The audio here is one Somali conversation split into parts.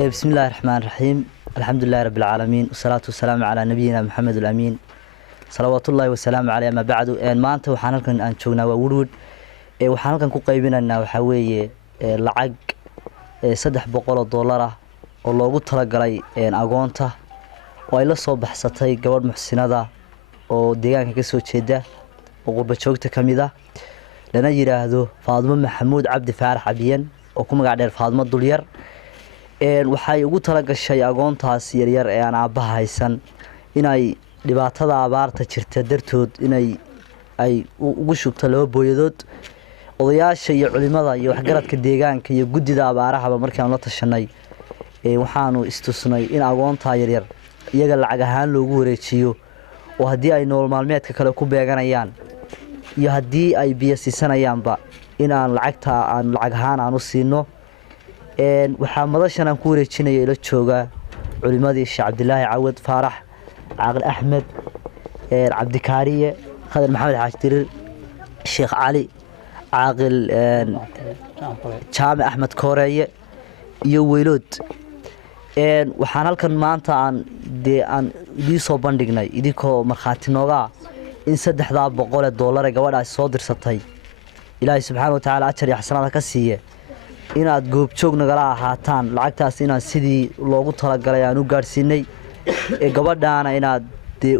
بسم الله الرحمن الرحيم الحمد لله رب العالمين والصلاة والسلام على نبينا محمد الأمين صلوات الله والسلام عليه ما بعد ما أنت وحنا لكن أن شونا وورود وحنا لكن كقيبنا إنه حوي لعج $300 والله قلت رجلي أجونته وإلى صبح ستي جوار محسنة ده وديان كسو شدة وقرب شوكته كميدة لنا يراهدو فاطمة محمود عبد فارح عبيان وكم قاعد فاطمة دولير waxay ugu tala gashay agoontaas yaryar ee aan aabaha haysan inay dhibaatada abaarta jirta dartood inay ugu shubto laba booyadood odayaasha iyo culimada iyo waxgaradka deegaanka iyo gudida abaaraha markii aan la tashanay waxaanu istusnay in agoonta yaryar iyaga lacag ahaan loogu wareejiyo oo hadii ay nolol maalmeedka kale ku beeganayaan iyo hadii ay biyo siisanayaanba in aan lacag ahaan aan u siino waxaa madashan aan ku wareejinayo ila jooga culimadii Sheekh Cabdilaahi Cawad Faarax Caaqil Axmed Cabdi Kaariye Khadar Maxamed Xaashtirir Sheekh Cali Caaqil Jaamac Axmed Kooreeye iyo Weylood waxaan halkan maanta aan idii soo bandhignay idinkoo markhaati nooga in $300 gabadhaas soo dirsatay Ilaahay subxaanahu wa ta'aala ajar iyo xasanaad ka siiye inaad goob joog nagala ahaataan lacagtaas inaan sidii loogu talagalay aan u gaarsiinay gabadhaana inaad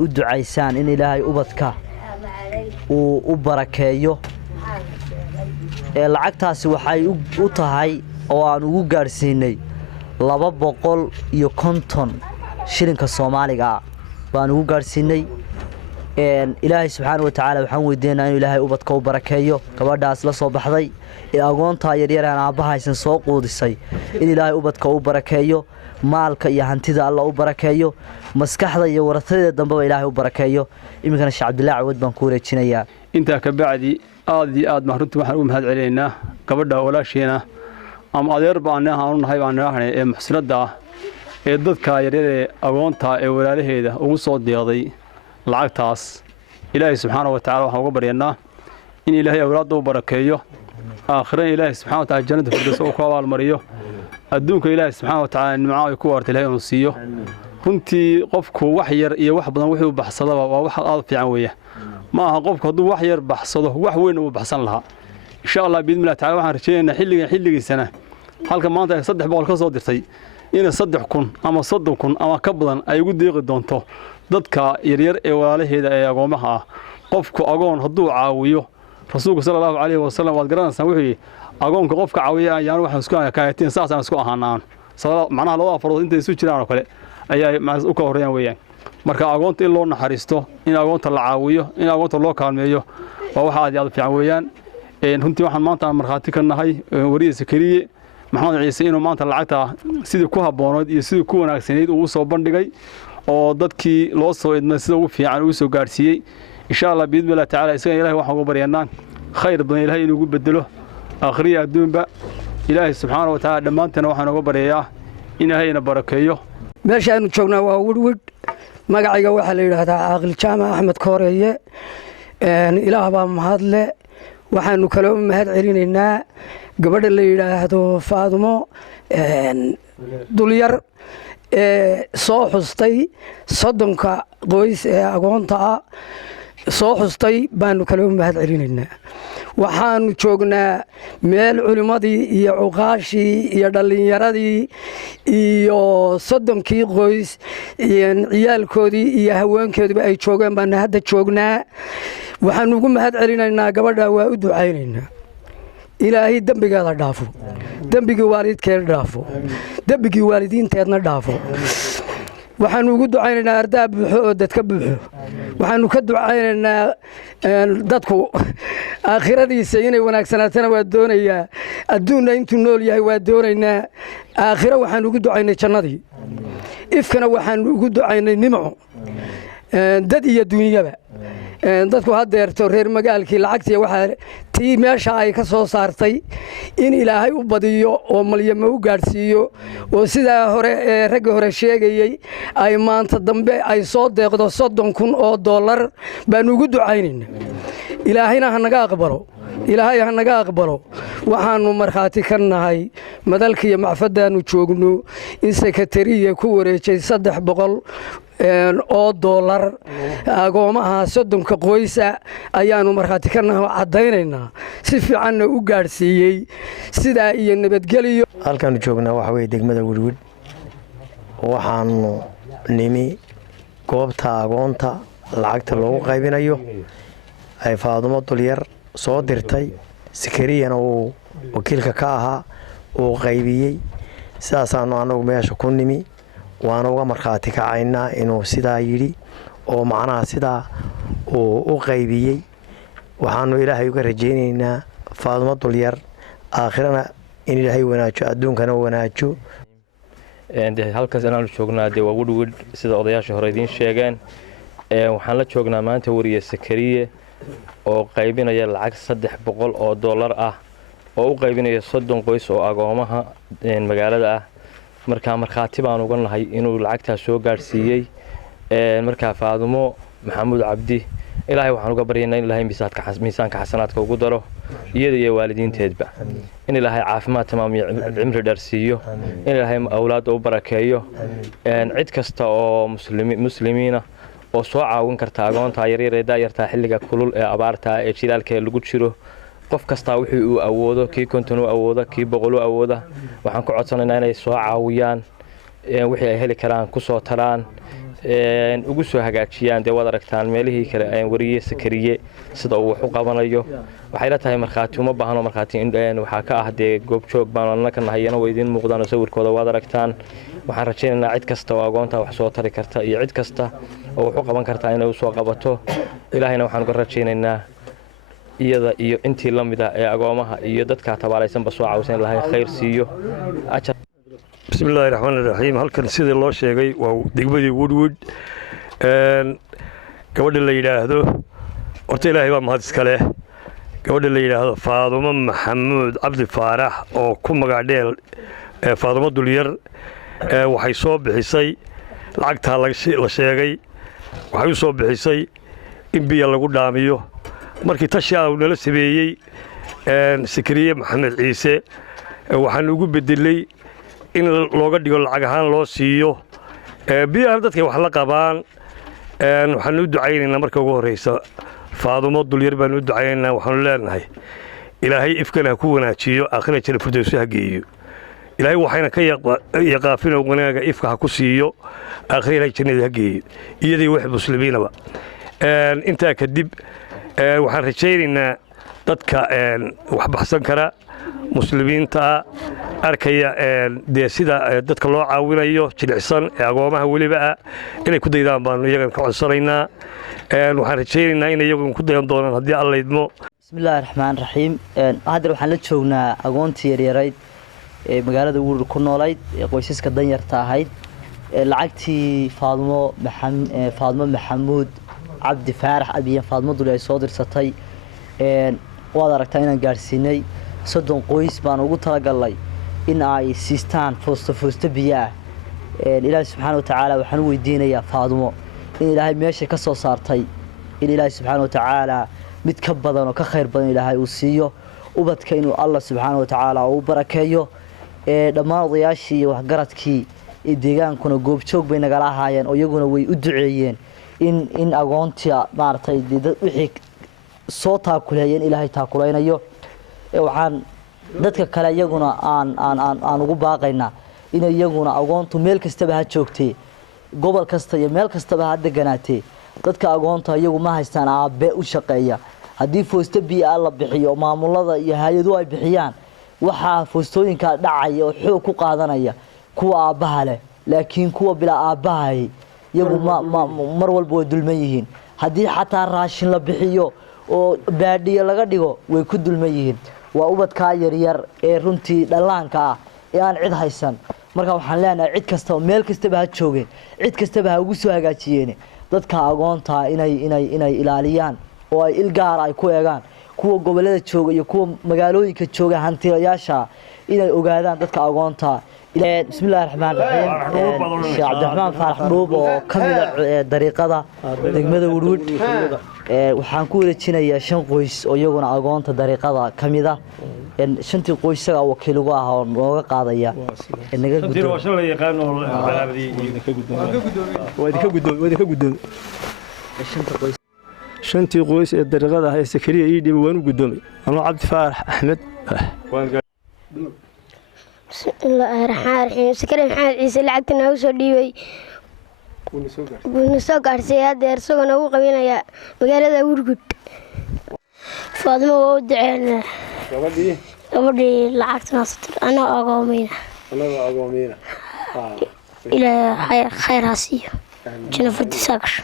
u ducaysaan in Ilaahay ubadka uu u barakeeyo lacagtaasi waxay u tahay oo aan ugu gaarsiinay 250 shilinka Soomaaliga baan ugu gaarsiinay Ilaahay subxaanahu wa ta'aala waxaan weydiinaa in Ilaahay ubadka u barakeeyo gabadhaas la soo baxday agoonta yaryar aan aabaha haysan soo qoodisay in Ilaahay ubadka u barakeeyo maalka iyo hantida Allah u barakeeyo maskaxda iyo waratada dambe Ilaahay u barakeeyo iminkana Sheekh Cabdilaahi Cawad baan ku wareejinayaa inta ka bacdi aad mahruunta waxaan u mahad celeynaa gabadha walaasheena ama adeer baan nahay ee muxsinada ee dadka yaryar ee agoonta ee walaalaheeda ugu soo deeqday lacagtaas Ilaahay subxaanahu wa ta'aala waxaan uga baryanaa in Ilaahay awlaad u barakeeyo آخرين إلهي سبحانه وتعالى جنة الفردوس أو كوال مريو أدونك إلهي سبحانه وتعالى معاه يكوارت إلهي ونسيه كنتي قفك وحير إيه وحبنا وحي وبحصده ووحد أضف في عوية ما قفك هدو وحير بحصده وحوين وبحصن لها إن شاء الله بإذن الله تعالى وحن رشينا حلي سنة هل كمان أنت يصدح بقول كصدر سي إن صدحكم أما صدقكم أما كبلا أي جود يقدونته ضدك يرير ولا هذا يقومها قفك أقون هدو عاويه رسولك صلى الله عليه وسلم وقرأنا سويه أقومك قفك عوية يعني واحد مسكوا كايتين ساعة مسكوا هنان صلاة معناها لو فرض أنت يسوي كذا وكله أي مسكوا هريان وياه مركا أقومت إلا نحرسته إن أقومت العوية إن أقومت الله كارميه وواحد يعرف في عويان إن هنتي واحد ما أنت مرخاتك النهاي وريد سكرية محمد عيسى إنه ما أنت لعتها سيد كوها بونود يسيد كونا سنيد وصو بندقي أو ضدكي لوصو إدنا سيد في عروسه قارسي إن شاء الله بإذن الله تعالى يسأل إلهي وحنا بريانان خير بن إلهي نقول بدله آخرية الدون بقى إلهي سبحانه وتعالى لما أنتنا وحنا برياه إن هي نبركيه ماشي أنا شوفنا وورود ما قاعد يقول حلي هذا عاقل جامع أحمد كورية إله بام هذا وحنا كلام مهد عرينا قبل اللي هذا فاطمة دولير soo xustay soddonka qoys ee agoonta soo xustay baanu kala mahad celinaynaa waxaanu joognaa meel culimadii iyo cuqaashii iyo dhalinyaradii iyo soddonkii qoys iyo ciyaalkoodii iyo haweenkoodiba ay joogeen baan hadda joognaa waxaanu ugu mahad celinaynaa gabadha waa u ducaynaynaa إلهي دمبي هذا دافو دمبي والد كير دافو دمبي والدين تيرنا دافو وحنو قدو عيننا أرداب دتك بحو وحنو كدو عيننا دتكو آخرة دي سينا وناك سنتنا ودونيا الدونا انتو نول يهي ودونينا آخرة وحنو قدو عيننا جنادي إفكنا وحنو قدو عيننا نمعو دادي الدنيا بقى dadku hadeerto reer magaalkii lacagtii waxa tii meesha ay ka soo saartay in Ilaahay u badiyo oo malyama u gaarsiiyo oo sida hore rag hore sheegayay ay maanta dambe ay soo deeqdo $30,000 baan ugu ducaynaynaa Ilaahayna ha naga aqbalo ilaahay ha naga aqbalo waxaannu markhaati ka nahay madalkiiyo macfadaannu joogno in sekatariya ku wareejay 300 oo dollar agoomaha 30 qoysa ayaannu markhaati ka nahay caddaynaynaa si fiicanna u gaadhsiiyey sidaa iyo nabadgelyo halkaannu joognaa waxa weeye degmada Wirwir waxaannu nimi goobta agoonta lacagta loogu qaybinayo ay Faadumo Dulyar soo dirtay Sakariyana uu wakiilka ka ahaa uu qaybiyey sidaasaanu anagu meesha ku nimi waana uga markhaati kacaynaa inuu sidaa yidhi oo macnaha sidaa uu u qaybiyey waxaanu ilaahay uga rajaynaynaa Faadumo Dulyar aakhirana in ilaahay wanaajo adduunkana wanaajo halkaas inaanu joognaa dee waa Wirwir sida odayaasha hore idiin sheegeen waxaan la joognaa maanta wariye Sakariye oo qaybinaya lacag 300 oo dollar ah oo u qaybinaya 30 qoys oo agoomaha magaalada ah marka markhaati baan uga nahay inuu lacagtaas soo gaarsiiyey marka Faadumo Maxamuud Cabdi ilaahay waxaan uga baryaynaa in ilaahay miisaanka xasanaadka ugu daro iyada iyo waalidiinteedba in ilaahay caafimaad tamaam iyo cimri dheer siiyo in ilaahay awlaad u barakeeyo cid kasta oo muslimiina oo soo caawin karta agoonta yaryar ee daayarta xilliga kulul ee abaarta ee jilaalka lagu jiro qof kasta wixii uu awoodo kii konton uu awoodo kii boqol uu awoodo waxaan ku codsanaynaa inay soo caawiyaan wixii ay heli karaan ku soo taraan ugu soo hagaajiyaan dee wad aragtaan meelihii kale wariye Sakariye sida uu wax u qabanayo waxay la tahay markhaati uma baahno markhaati waxa ka ah dee goobjoog baan ka nahayna way idin muuqdaan sawirkooda wad aragtaan waxaan rajaynaynaa cid kasta oo agoonta wax soo tari karta iyo cid kasta oo wax u qaban karta inay u soo qabato ilaahayna waxaan uga rajaynaynaa iyada iyo intii la mid ah ee agoomaha iyo dadka tabaalaysanba soo caawisan lahay khayr siiyo bismillaahi raxmaani raxiim halkan sidii loo sheegay waa degmadii Wirwir gabadha la yiraahdo horta ilaahay baa mahad iska leh gabadha la yiraahdo Faadumo Maxamuud Cabdi Faarax oo ku magac dheel Faadumo Dulyar waxay soo bixisay lacagta la sheegay waxay soo bixisay in biyo lagu dhaamiyo markii tashi uu nala sameeyay Sakariye Maxamed Ciise waxaan ugu bedelay in looga dhigo lacag ahaan loo siiyo biyaha dadka wax la qabaan waxaan u ducaynaynaa marka ugu horeysa Faadumo Dulyar baan u ducaynaynaa waxaan leenahay ilaahay ifkana ku wanaajiyo aakhirada jannada firdawsi ha geeyo ilaahay waxayna ka yaqaafin wanaaga ifka ha ku siiyo aakhirada jannada ha geeyo iyadii wax muslimiinaba inta kadib waxaan rajaynaynaa dadka wax baxsan kara muslimiinta arkaya dee sida dadka loo caawinayo jilicsan ee agoomaha weliba inay ku daydaan baan iyagan ka codsanaynaa waxaan rajaynaynaa in iyagu ku dayan doonaan haddii alla idmo bismillaahi raxmaani raxiim hadda waxaan la joognaa agoontii yaryarayd ee magaalada Wirwir ku noolayd ee qoysaska danyarta ahayd lacagtii Faadumo Maxamuud Cabdi Faarax abiyan Faadumo Dulyar ay soo dirsatay waad aragtaa inaan gaarsiinay 30 qoys baan ugu talagalay in ay siistaan foosto biyo ilaahay subxaanahu wa tacaala waxaan weydiinayaa Faadumo in ilaahay meesha ka soo saartay in ilaahay subxaanahu wa tacaala mid ka badan oo ka khayr badan ilaahay uu siiyo ubadka inuu Allah subxaanahu wa tacaala uu barakeeyo dhammaan odayaashii iyo waxgaradkii deegaankuna goobjoog bay nagala ahaayeen oo iyaguna way u duceeyeen in agoonta maartay wixii soo taakuleeyeen ilaahay taakulaynayo waxaan dadka kale iyaguna aan ugu baaqaynaa in iyaguna agoontu meel kastaba ha joogtee gobol kasta iyo meel kastaba ha deganaatee dadka agoonta iyagu ma haystaan aabe u shaqeeya haddii foosto biyo la bixiyo maamulada iyo hay'aduhu ay bixiyaan waxaa foostooyinka dhacaya oo xoog ku qaadanaya kuwa aabaha leh laakiin kuwa bila aabahay iyagu mar walba way dulman yihiin haddii xataa raashin la bixiyo oo baadhiyo laga dhigo way ku dulman yihiin waa ubadka yaryar ee runtii dhalaanka ah ee aan cid haysan marka waxaan leenahay cid kasta meel kastaba ha joogeen cid kastaba ha ugu soo hagaajiyeen dadka agoonta inay ilaaliyaan oo ay ilgaar ay ku eegaan kuwa gobolada jooga iyo kuwa magaalooyinka jooga hantilayaasha inay ogaadaan dadka agoonta بسم الله الرحمن الرحيم شيخ عبد الرحمن فارح دوب oo kamida dariiqada degmada Woodwood waxaan ku wareejinayaa 5 qoys oo iyaguna agoonta dariiqada kamida shantii qoysaga wakiil uga ah oo nooga qaadaya inaga guddoon shantii qoys ee dariiqada ah ee Sakariya ii dhib waan u guddoomay anoo Cabdi Faarax Axmed بسم الله الرحمن الرحيم سكري محمد عيسى لعبتنا وسو ديبي ونسو قارسيا دير سوغنا ugu qabinaya magaalada Woodwood Faadimo oo duceena gabadhii lacagtana satir ana agoomayna ila khayr hasiyo jina fadhisaakash